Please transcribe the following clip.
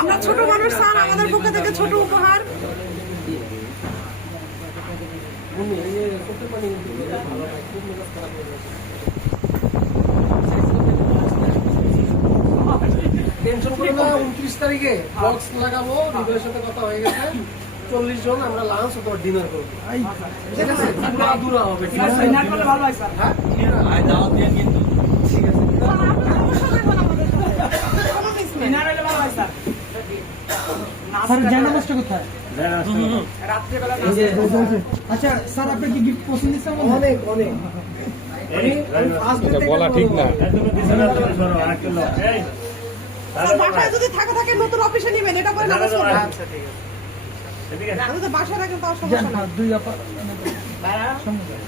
আমরা ছোট মানুষ স্যার আমাদের পক্ষ থেকে ছোট উপহার। টেনশন করি না। উনত্রিশ তারিখে বক্স লাগাবো হৃদয়ের সাথে কথা হয়ে গেছে। চল্লিশ জন আমরা লাঞ্চ অথবা ডিনার করব। ঠিক আছে? পুরা দূরা হবে ঠিক আছে? হয় স্যার। হ্যাঁ? ঠিক আছে। স্যার, হয় কোথায়? আচ্ছা স্যার আপনি কি গিফট পছন্দ অনেক বলা ঠিক না। যদি থাকা থাকে নতুন অফিসে নিবেন এটা পরে নামাজ পড়বেন। আচ্ছা ঠিক আছে। আমি তো বাসায় রাখেন তাও সমস্যা না দুই। সঙ্গে যান।